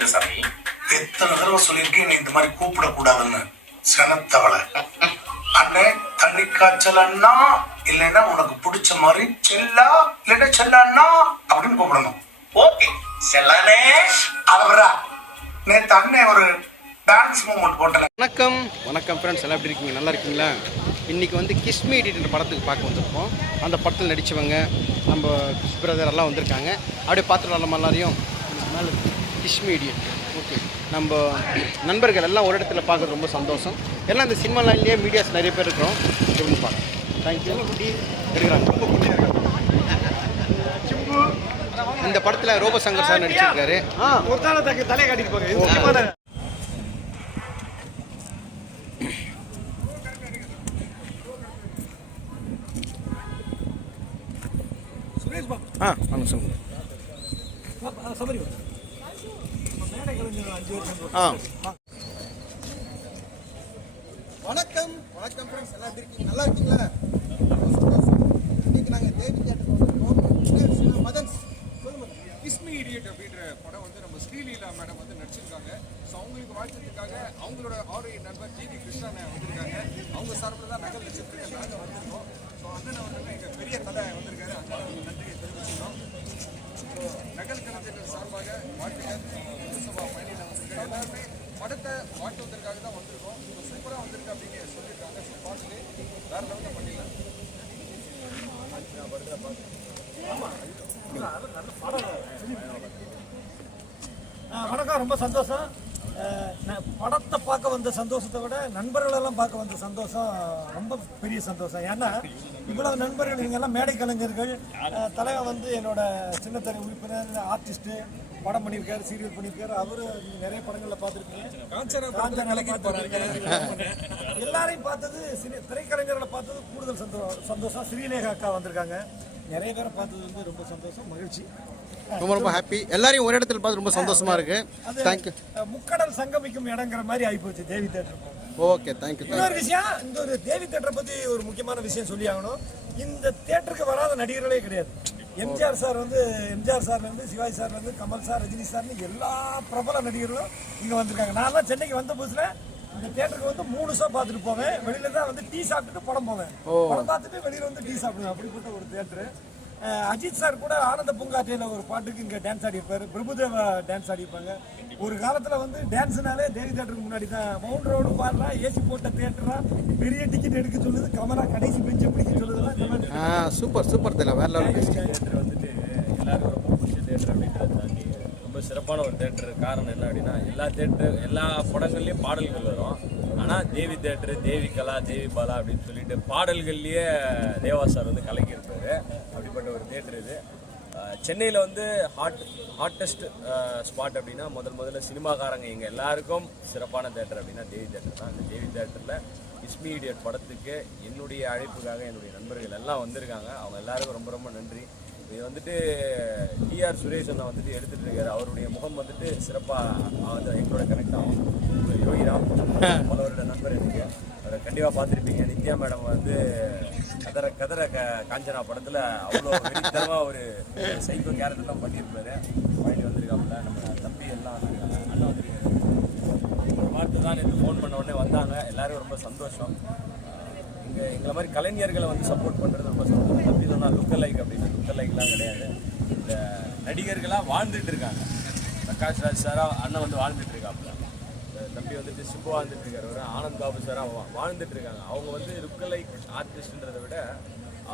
என்ன சாமி. எத்தனை தடவை சொல்லியிருக்கேன் நீ இந்த மாதிரி கூப்பிடக்கூடாதுன்னு. செனத்தவளை. அண்ணே தண்ணி காய்ச்சல் அண்ணா இல்லைன்னா உனக்கு பிடிச்ச மாதிரி செல்லா இல்லைன்னா செல்ல அண்ணா அப்படின்னு கூப்பிடணும். ஓகே. செல்லானே அவரா நேற்று அண்ணே ஒரு டான்ஸ் மூமெண்ட் போட்டல வணக்கம். வணக்கம் ஃப்ரெண்ட்ஸ் எல்லாம் எப்படி இருக்கீங்க? நல்லா இருக்கீங்களா? இன்றைக்கி வந்து கிஸ்மி எடிட் படத்துக்கு பார்க்க வந்திருக்கோம். அந்த படத்தில் நடித்தவங்க நம்ம கிஷ் பிரதர் எல்லாம் வந்திருக்காங்க. அப்படியே பார்த்துட்டு வரலாம் எல்லாரையும். மேலே கிஸ்மி எடிட் ஓகே நம்ம நண்பர்கள் எல்லாம் ஒரு இடத்துல பார்க்குறது ரொம்ப சந்தோஷம். எல்லாம் இந்த சினிமா லைன்லேயே மீடியாஸ் நிறைய பேர் இருக்கிறோம். எப்படின்னு பார்க்கலாம். தேங்க்யூ எடுக்கிறாங்க. இந்த படத்தில் ரோபசங்கர் சார் நடிச்சிருக்காரு. தலையை காட்டிட்டு போங்க. ஆ வாங்க சொல்லுங்கள் சபரி வா. நம்ம மேடை கலைஞர்கள் அஞ்சு வருஷம் ஆ. வணக்கம். வணக்கம் ஃப்ரெண்ட்ஸ் எல்லாம் எப்படி இருக்கீங்க? நல்லா இருக்கீங்களா. இன்னைக்கு நாங்கள் தேவி தேட்டருக்கு வந்திருக்கோம். என்ன விஷயம் மதன் சொல்லுங்க. கிஸ்மி இடியட் அப்படின்ற படம் வந்து நம்ம ஸ்ரீலீலா மேடம் வந்து நடிச்சிருக்காங்க. ஸோ அவங்களுக்கு வாழ்த்துறதுக்காக அவங்களோட ஆரோக்கிய நண்பர் ஜிவி கிருஷ்ணனை வந்திருக்காங்க. அவங்க சார்பில் தான் நகல் நட்சத்திரங்கள் நாங்கள் வந்திருக்கோம். ஸோ அண்ணனை வந்து எங்கள் பெரிய தலை வந்திருக்காரு அண்ணனை வந்து நன்றியை தெரிவிச்சுக்கிறோம் ஸோ நகல் கலைஞர்கள் சார்பாக வாழ்த்துக்கள் புதுசபா பயணியில் வந்திருக்காங்க அடுத்த படத்தை வாழ்த்துவதற்காக தான் வந்திருக்கோம். இப்போ சூப்பராக வந்திருக்கு அப்படின்னு சொல்லியிருக்காங்க. ஸோ பார்த்துட்டு வேறு லெவலில் பண்ணிடலாம். வணக்கம். ரொம்ப சந்தோஷம். படத்தை பார்க்க வந்த சந்தோஷத்தை விட நண்பர்களெல்லாம் பார்க்க வந்த சந்தோஷம் ரொம்ப பெரிய சந்தோஷம். ஏன்னா இவ்வளவு நண்பர்கள் இவங்கெல்லாம் மேடை கலைஞர்கள். தலைவர் வந்து என்னோட சின்னத்தறி உறுப்பினர் ஆர்டிஸ்ட்டு. படம் பண்ணியிருக்காரு சீரியல் பண்ணியிருக்காரு. அவரு நிறைய படங்கள்ல பார்த்துருக்கீங்க. எல்லாரையும் பார்த்தது சினி- திரைக்கலைஞர்களை பார்த்தது கூடுதல் சந்தோஷம் சந்தோஷம். ஸ்ரீலேகா அக்கா வந்திருக்காங்க. நிறைய பேரை பார்த்தது வந்து ரொம்ப சந்தோஷம் மகிழ்ச்சி. ரொம்ப ரொம்ப ஹாப்பி எல்லாரையும் ஒரு இடத்துல பார்த்து ரொம்ப சந்தோஷமா இருக்கு. அது தேங்க்யூ முக்கடல் சங்கமிக்கும் இடங்கிற மாதிரி ஆயிப்போச்சு தேவி தேட்டர். ஓகே தேங்க்யூ இன்னொரு விஷயம் இந்த ஒரு தேவி தேட்டரை பத்தி ஒரு முக்கியமான விஷயம் சொல்லி ஆகணும் இந்த தேட்டருக்கு வராத நடிகர்களே கிடையாது. எம்ஜிஆர் சார் வந்து எம்ஜிஆர் சார்ல இருந்து சிவாஜி சார்ல இருந்து கமல் சார் ரஜினி சார்னு எல்லா பிரபல நடிகர்களும் இங்க வந்திருக்காங்க. நான் சென்னைக்கு வந்த புதுசுல இந்த தேட்டருக்கு வந்து மூணு ஷோ பார்த்துட்டு போவேன். வெளியில தான் வந்து டீ சாப்பிட்டுட்டு படம் போவேன். படம் பார்த்துட்டு வெளியில வந்து டீ சாப்பிடுவேன். அப்படிப்பட்ட ஒரு தேட்டரு அஜித் சார் கூட ஆனந்த பூங்காற்றில ஒரு பாட்டுக்கு இங்கே டான்ஸ் ஆடிருப்பாரு பிரபுதேவா டான்ஸ் ஆடிருப்பாங்க ஒரு காலத்துல வந்து டான்ஸ்னாலே தேவி தேட்டருக்கு முன்னாடி தான். மவுண்ட் ரோடு பாடுறா ஏசி போட்ட தேட்டரா பெரிய டிக்கெட் எடுக்க சொல்லுது. கமரா கடைசி பெஞ்சை பிடிக்க சொல்லுதுலாம் சூப்பர் சூப்பர் தெரியல வேற லெவல் தேட்டர் வந்துட்டு எல்லாருக்கும் ரொம்ப பிடிச்ச தேட்டர் அப்படின்றத தாண்டி ரொம்ப சிறப்பான ஒரு தேட்டர் காரணம் என்ன அப்படின்னா எல்லா தேட்டர் எல்லா படங்கள்லேயும் பாடல்கள் வரும். ஆனால் தேவி தேட்டர் தேவி கலா தேவி பாலா அப்படின்னு சொல்லிட்டு பாடல்கள்லேயே தேவா சார் வந்து கலக்கியிருப்பாரு. அப்படிப்பட்ட ஒரு தேட்டர் இது. சென்னையில் வந்து ஹாட் ஹாட்டஸ்ட் ஸ்பாட் அப்படின்னா முதல் முதல்ல சினிமாக்காரங்க எங்கள் எல்லாருக்கும் சிறப்பான தேட்டர் அப்படின்னா தேவி தேட்டர் தான். அந்த தேவி தேட்டரில் இஸ்மி இடியட் படத்துக்கு என்னுடைய அழைப்புக்காக என்னுடைய நண்பர்கள் எல்லாம் வந்திருக்காங்க. அவங்க எல்லாருக்கும் ரொம்ப ரொம்ப நன்றி. இது வந்துட்டு டிஆர் சுரேஷ் அண்ணா வந்துட்டு எடுத்துட்டு இருக்காரு. அவருடைய முகம் வந்துட்டு சிறப்பாக வந்து எங்களோட கனெக்ட் ஆகும். யோகிராம் பலவருடைய நண்பர் எனக்கு. அவரை கண்டிப்பாக பார்த்துருப்பீங்க. நித்யா மேடம் வந்து கதற கதற க காஞ்சனா படத்தில் அவ்வளோ வெறித்தனமாக ஒரு சைக்கோ கேரக்டர்லாம் பண்ணியிருப்பாரு. பாயிண்ட் வந்திருக்காப்புல நம்ம தம்பி எல்லாம் அண்ணன் அண்ணா வந்திருக்காரு. ஒரு வார்த்தை தான் நேற்று ஃபோன் பண்ண உடனே வந்தாங்க. எல்லாரும் ரொம்ப சந்தோஷம். இங்கே எங்களை மாதிரி கலைஞர்களை வந்து சப்போர்ட் பண்ணுறது ரொம்ப சந்தோஷம். தம்பி சொன்னால் லுக்க லைக் அப்படின்னு. லுக்க லைக்லாம் கிடையாது. இந்த நடிகர்களாக வாழ்ந்துட்டு இருக்காங்க. பிரகாஷ் ராஜ் சாராக அண்ணன் வந்து வாழ்ந்துட்டு இருக்காப்புல. தம்பி வந்துட்டு சிம்பு வாழ்ந்துட்டு இருக்காரு. ஒரு ஆனந்த் பாபு சாரா வா- வாழ்ந்துட்டு இருக்காங்க. அவங்க வந்து லுக்க லைக் ஆர்டிஸ்ட்ன்றதை விட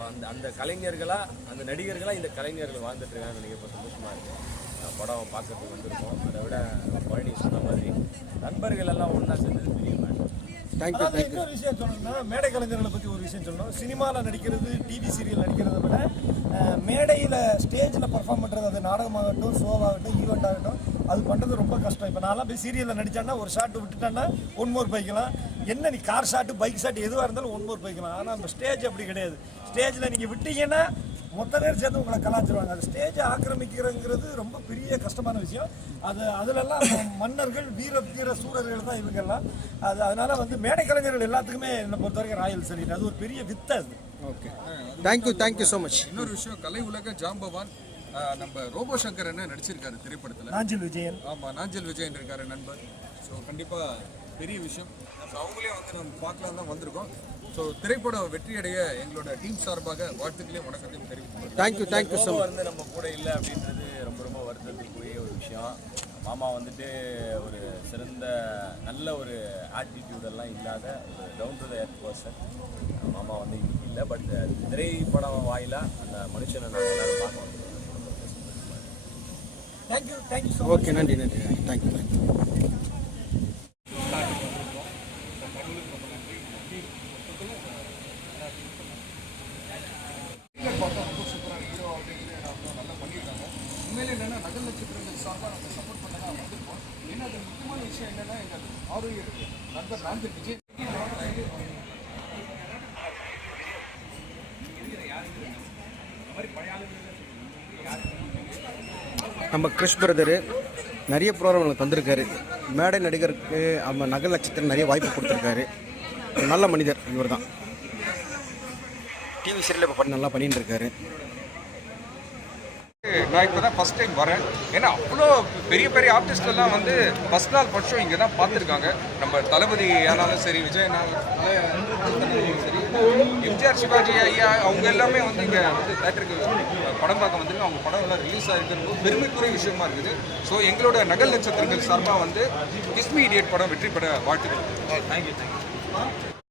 அந்த அந்த கலைஞர்களா அந்த நடிகர்களா இந்த கலைஞர்கள் வாழ்ந்துட்டு இருக்காங்க எனக்கு இப்போ சந்தோஷமா இருக்கு. அஹ் படம் பார்க்கறதுக்கு வந்திருக்கோம். அதை விட பழனி சொன்ன மாதிரி நண்பர்கள் எல்லாம் ஒன்றா சேர்ந்தது பெரிய அதாவது இன்னொரு விஷயம் சொல்லணும்னா மேடை கலைஞர்களை பற்றி ஒரு விஷயம் சொல்லணும். சினிமாவில் நடிக்கிறது டிவி சீரியல் நடிக்கிறத விட மேடையில் ஸ்டேஜில் பர்ஃபார்ம் பண்ணுறது அது நாடகமாகட்டும் ஷோவாகட்டும் ஈவெண்ட் ஆகட்டும் அது பண்ணுறது ரொம்ப கஷ்டம். இப்போ நான்லாம் போய் சீரியலில் நடித்தேன்னா ஒரு ஷாட்டு விட்டுட்டேன்னா ஒன் மோர் பைக்கலாம் என்ன நீ கார் ஷாட்டு பைக் ஷாட்டு எதுவாக இருந்தாலும் ஒன் மோர் பைக்கலாம் ஆனால் அந்த ஸ்டேஜ் அப்படி கிடையாது. ஸ்டேஜில் நீங்கள் விட்டீங்கன்னா மொத்த பேர் சேர்ந்து உங்களை கலாச்சிருவாங்க. அது ஸ்டேஜை ஆக்கிரமிக்கிறங்கிறது ரொம்ப பெரிய கஷ்டமான விஷயம். அது அதிலெல்லாம் மன்னர்கள் வீர வீர சூரர்கள் தான் இவங்கெல்லாம். அது அதனால் வந்து மேடை கலைஞர்கள் எல்லாத்துக்குமே என்னை பொறுத்த வரைக்கும் ராயல் சரி. அது ஒரு பெரிய வித்தை அது. Okay. Thank you thank you so much இன்னொரு விஷயம் கலை உலக ஜாம்பவான் நம்ம ரோபோ சங்கர் என்ன நடிச்சிருக்காரு திரைப்படத்தில்? நாஞ்சில் விஜயன். ஆமாம் நாஞ்சல் விஜயன் இருக்காரு நண்பர். ஸோ கண்டிப்பாக பெரிய விஷயம். ஸோ அவங்களே வந்து நம்ம பார்க்கலாம் தான் வந்திருக்கோம். ஸோ திரைப்படம் வெற்றியடைய எங்களோட டீம் சார்பாக வாழ்த்துக்களையும் வணக்கத்தையும் தெரிவித்துக் தேங்க்யூ தேங்க்யூ ஸோ வந்து நம்ம கூட இல்லை அப்படின்றது ரொம்ப ரொம்ப வருத்தத்துக்குரிய ஒரு விஷயம். மாமா வந்துட்டு ஒரு சிறந்த நல்ல ஒரு ஆட்டிடியூட் எல்லாம் இல்லாத ஒரு down to the earth person மாமா வந்து இன்னைக்கு இல்லை பட் திரைப்படம் வாயிலாக அந்த மனுஷனை நாங்கள் எல்லாரும் பார்க்க வந்திருக்கோம் தேங்க்யூ தேங்க்யூ ஓகே நன்றி நன்றி. தேங்க்யூ தேங்க்யூ பார்த்தா ரொம்ப சூப்பரான ஹீரோ அப்படிங்கிற அவங்க நல்லா பண்ணியிருக்காங்க உண்மையிலே என்னென்னா நகல் நட்சத்திரங்கள் சார்பாக நம்ம சப்போர்ட் பண்ண தான் வந்திருக்கோம் ஏன்னா அது முக்கியமான விஷயம் என்னென்னா எங்கள் ஆரோக்கிய நண்பர் நான்கு விஜய் நம்ம கிறிஷ் பிரதரு நிறைய ப்ரோக்ராம் எனக்கு தந்திருக்காரு. மேடை நடிகருக்கு நம்ம நகல் நட்சத்திரம் நிறைய வாய்ப்பு கொடுத்துருக்காரு. நல்ல மனிதர் இவர் தான் டிவி சீரியல் இப்போ பண்ணி நல்லா பண்ணிட்டு இருக்காரு. நான் இப்போ தான் ஃபஸ்ட் டைம் வரேன். ஏன்னா அவ்வளோ பெரிய பெரிய ஆர்டிஸ்டெல்லாம் வந்து ஃபஸ்ட் நாள் ஃபர்ஸ்ட் ஷோ இங்கே தான் பார்த்துருக்காங்க. நம்ம தளபதி ஆனாலும் சரி விஜய் சரி எம்ஜிஆர் சிவாஜி ஐயா அவங்க எல்லாமே வந்து இங்கே வந்து தேட்டருக்கு படம் பார்க்க வந்திருக்காங்க. அவங்க படம் எல்லாம் ரிலீஸ் ஆகிருக்கிறது பெருமைக்குரிய விஷயமா இருக்குது. ஸோ எங்களோட நகல் நட்சத்திரங்கள் சார்பாக வந்து கிஸ்மி இடியட் படம் வெற்றி பெற வாழ்த்துக்கள். Thank you thank you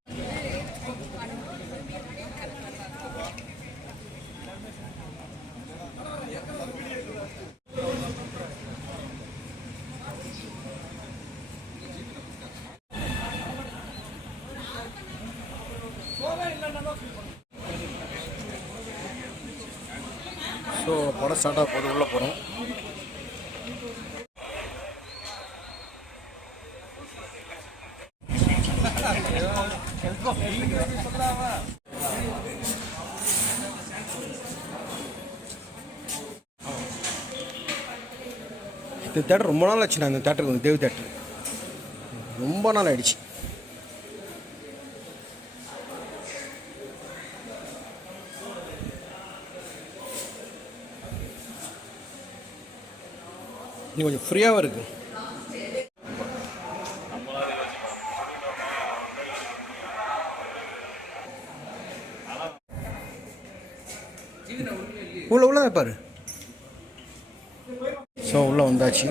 so படம் ஸ்டார்ட் போது உள்ளே போகிறோம் இந்த தேட்டர் ரொம்ப நாள் ஆச்சு. நான் இந்த தேட்டருக்கு வந்து தேவி தேட்டர் ரொம்ப நாள் ஆயிடுச்சு. நீ கொஞ்சம் ஃப்ரீயாகவும் இருக்குது உள்ள உள்ள பாரு. ஸோ உள்ளே வந்தாச்சு.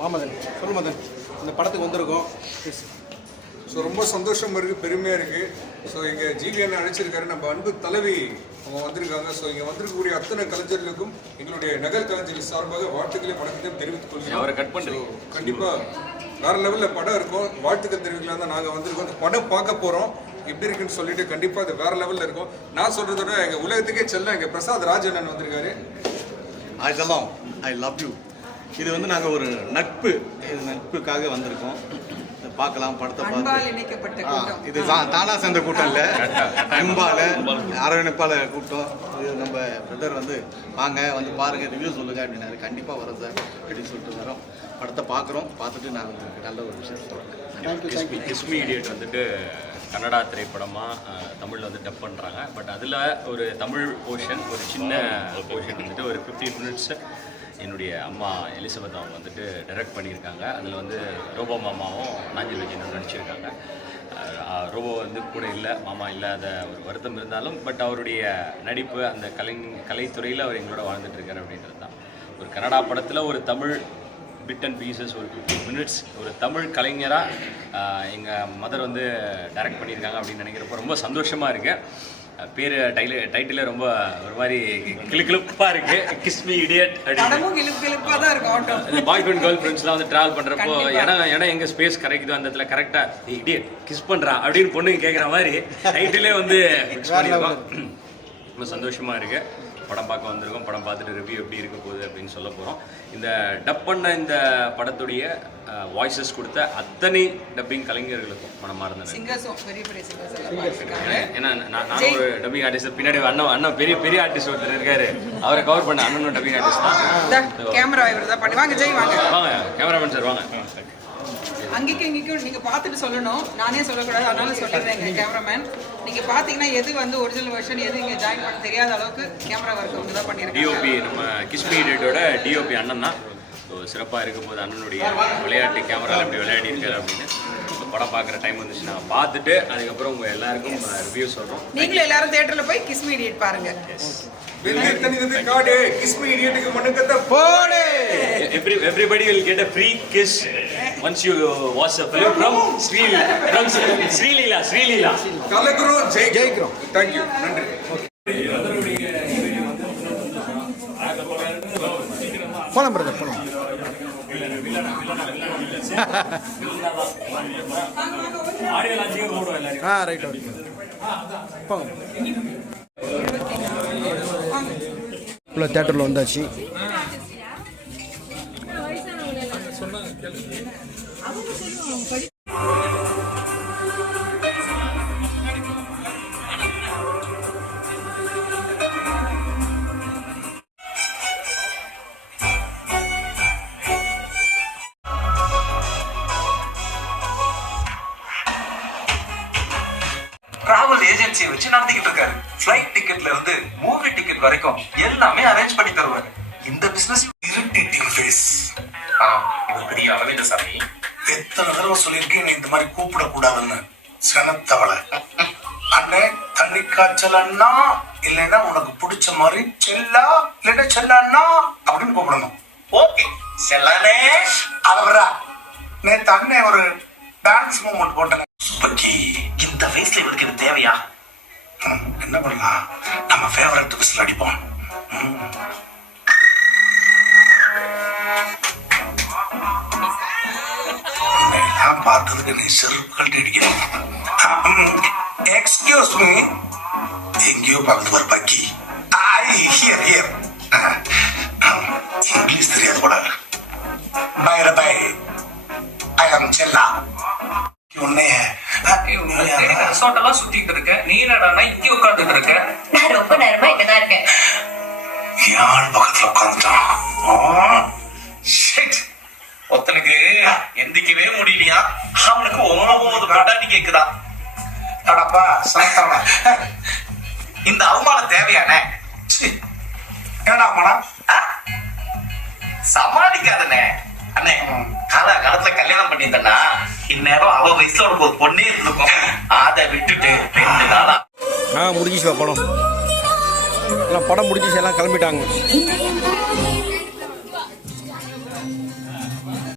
மாமதன் சொல்லு மதன். இந்த படத்துக்கு வந்திருக்கோம். ஸோ ரொம்ப சந்தோஷம் இருக்குது பெருமையாக இருக்குது ஸோ இங்கே ஜிவி அண்ணன் அழைச்சிருக்காரு. நம்ம அன்பு தலைவி அவங்க வந்திருக்காங்க. ஸோ இங்கே வந்திருக்கக்கூடிய அத்தனை கலைஞர்களுக்கும் எங்களுடைய நகல் கலைஞர்கள் சார்பாக வாழ்த்துக்களையும் வணக்கத்தையும் தெரிவித்துக் கொள்கிறோம். அவரை. கண்டிப்பாக வேற லெவலில் படம் இருக்கும். வாழ்த்துக்கள் தெரிவிக்கலாம் தான் நாங்கள் வந்திருக்கோம். இந்த படம் பார்க்க போகிறோம் எப்படி இருக்குன்னு சொல்லிட்டு கண்டிப்பாக அது வேற லெவலில் இருக்கும். நான் சொல்றதை விட எங்கள் உலகத்துக்கே செல்ல எங்கள் பிரசாத் ராஜ் அண்ணன் வந்திருக்காரு. அதெல்லாம் ஐ லவ் யூ இது வந்து நாங்கள் ஒரு நட்பு இது நட்புக்காக வந்திருக்கோம். இதை பார்க்கலாம் படத்தை பார்த்து. இது தான் சேர்ந்த கூட்டம் இல்லை அன்பால அரவணைப்பால கூட்டம். இது நம்ம பிரதர் வந்து வாங்க வந்து பாருங்க ரிவ்யூ சொல்லுங்க அப்படின்னாரு. கண்டிப்பாக வரோம் சார் அப்படின்னு சொல்லிட்டு வரோம் படத்தை பார்க்குறோம். பார்த்துட்டு நான் நல்ல ஒரு விஷயம் சொல்கிறேன் கிஸ்மி கிஸ்மி இடியட் வந்துட்டு கன்னடா திரைப்படமாக தமிழில் வந்து டப் பண்ணுறாங்க பட் அதில் ஒரு தமிழ் போர்ஷன் ஒரு சின்ன போர்ஷன் வந்துட்டு ஒரு ஃபிஃப்டீன் மினிட்ஸ் என்னுடைய அம்மா எலிசபெத் அவங்க வந்துட்டு டைரக்ட் பண்ணியிருக்காங்க. அதில் வந்து ரோபோ மாமாவும் நாஞ்சல் விஜயனும் நடிச்சிருக்காங்க. ரோபோ வந்து கூட இல்லை மாமா இல்லாத ஒரு வருத்தம் இருந்தாலும் பட் அவருடைய நடிப்பு அந்த கலை கலைத்துறையில் அவர் எங்களோட வாழ்ந்துட்டு இருக்காரு அப்படின்றது தான் ஒரு கன்னடா படத்தில் ஒரு தமிழ் பிட் அண்ட் பீசஸ் ஒரு ஃபிஃப்டீன் மினிட்ஸ் ஒரு தமிழ் கலைஞராக எங்கள் மதர் வந்து டைரக்ட் பண்ணியிருக்காங்க அப்படின்னு நினைக்கிறப்போ ரொம்ப சந்தோஷமாக இருக்குது பேர் டைட்டில் டைட்டிலே ரொம்ப ஒரு மாதிரி கிளுக்கிழுப்பாக இருக்கு. கிஸ்மி இடியட் அப்படின்னு. பாய் ஃப்ரெண்ட் கேர்ள் ஃப்ரெண்ட்ஸ்லாம் வந்து ட்ராவல் பண்ணுறப்போ இடம் இடம் எங்கே ஸ்பேஸ் கிடைக்குதோ அந்த இடத்துல கரெக்டாக இடியட் கிஸ் பண்ணுறா அப்படின்னு பொண்ணுங்க கேட்குற மாதிரி டைட்டிலே வந்து ஃபிக்ஸ் பண்ணியிருக்கோம் ரொம்ப சந்தோஷமா இருக்கு. படம் பார்க்க வந்திருக்கோம் படம் பார்த்துட்டு ரிவ்யூ எப்படி இருக்க போகுது அப்படின்னு சொல்ல போகிறோம் இந்த டப் பண்ண இந்த படத்துடைய வாய்ஸஸ் கொடுத்த அத்தனை டப்பிங் கலைஞர்களுக்கும் மனமார்ந்த நன்றி. சிங்கர்ஸும் பெரிய பெரிய சிங்கர்ஸ் எல்லாம் பார்த்துருக்காங்க. ஏன்னா நான் நானும் ஒரு டப்பிங் ஆர்டிஸ்ட் பின்னாடி அண்ணன் அண்ணன் பெரிய பெரிய ஆர்டிஸ்ட் ஒருத்தர் இருக்காரு. அவரை கவர் பண்ண அண்ணனும் டப்பிங் ஆர்டிஸ்ட் தான். கேமரா இவர் தான் பண்ணி வாங்க ஜெய் வாங்க. வாங்க கேமராமேன் சார் வாங்க. அங்கேயும் இங்கேயும் நீங்க பார்த்துட்டு சொல்லணும். நானே சொல்லக்கூடாது அதனால சொல்லிடுறேன் கேமராமேன் நீங்க பாத்தீங்கன்னா எது வந்து ஒரிஜினல் வெர்ஷன் எது இங்க ஜாயின் பண்ண தெரியாத அளவுக்கு கேமரா ஒர்க் அவங்க தான் பண்ணியிருக்காங்க. டிஓபி நம்ம கிஸ்மி டேட்டோட டிஓபி அண்ணன் தான். ஸோ சிறப்பாக இருக்கும்போது அண்ணனுடைய விளையாட்டு கேமராவில் எப்படி விளையாடி இருக்காரு அப்படின்னு. படம் பார்க்குற டைம் வந்துச்சுன்னா பார்த்துட்டு அதுக்கப்புறம் உங்கள் எல்லாருக்கும் ரிவ்யூ சொல்கிறோம் நீங்களும் எல்லாரும் தியேட்டர்ல போய் கிஸ் மீடியேட் பாருங்க. வெள்ளை தனி வந்து காடு. கிஸ்மி இடியட்டுக்கு மண்ணுக்கத்த போடு. Every everybody will get a free kiss once you watch a film from Sri from Sreeleela Sreeleela கலக்குறோம் ஜெயிக்கிறோம். தேங்க்யூ நன்றி. போலாம் பிரதர் போலாம். ஆ ரைட் ஓகே போங்க. உள்ள தேட்டரில் வந்தாச்சு. டிராவல் ஏஜென்சியை வச்சு நடத்திக்கிட்டு இருக்காரு ஃபிளைட் டிக்கெட்ல இருந்து மூவி டிக்கெட் வரைக்கும் எல்லாமே அரேஞ்ச் பண்ணி தருவாரு. இந்த பிசினஸ் இரிட்டேட்டிங் ஃபேஸ் இவர் பெரிய அரவிந்த சாமி. எத்தனை தடவை சொல்லியிருக்கேன் இந்த மாதிரி கூப்பிடக்கூடாதுன்னு. சனத்தவளை. அண்ணே தண்ணி காய்ச்சல் அண்ணா இல்லைன்னா உனக்கு பிடிச்ச மாதிரி செல்லா இல்லைன்னா செல்லண்ணா அப்படின்னு கூப்பிடணும். ஓகே. செல்லானே அவரா நேத்து அண்ணே ஒரு டான்ஸ் மூமெண்ட் போட்டேன் பக்கி இந்த வயசுல இவருக்கு இது தேவையா? என்ன பண்ணலாம்? நம்ம ஃபேவரட் விசில் அடிப்போம். ம். பார்த்ததுக்கு நீ செருப்பு செருப்புகள் அடிக்கணும். எக்ஸ்கியூஸ் மீ எங்கேயோ பார்த்து வர பக்கி. ஐ ஹியர் ஹியர் ரிசார்ட் எல்லாம் சுத்திட்டு இருக்க நீ என்னடா இங்க உட்கார்ந்துட்டு இருக்க. நான் ரொம்ப நேரமா இங்கதான் இருக்கேன். யாழ் பக்கத்துல உட்காந்துட்டான் ஷிட் ஒருத்தனுக்கு எந்திக்கவே முடியலையா? அவனுக்கு ஒன்பது கொண்டாடி கேக்குதா? அடப்பா சாத்தாடா இந்த அவமானம் தேவையானே? என்னடா மனா? சமாளிக்காதனே. அண்ணே காலா காலத்துல கல்யாணம் பண்ணியிருந்தனா இந்நேரம் அவ வயசுல உனக்கு ஒரு பொண்ணே இருந்திருக்கும். அதை விட்டுட்டு ரெண்டு நாளா. ஆ முடிஞ்சிச்சு படம். எல்லாம் படம் முடிஞ்சிச்சு எல்லாம் கிளம்பிட்டாங்க.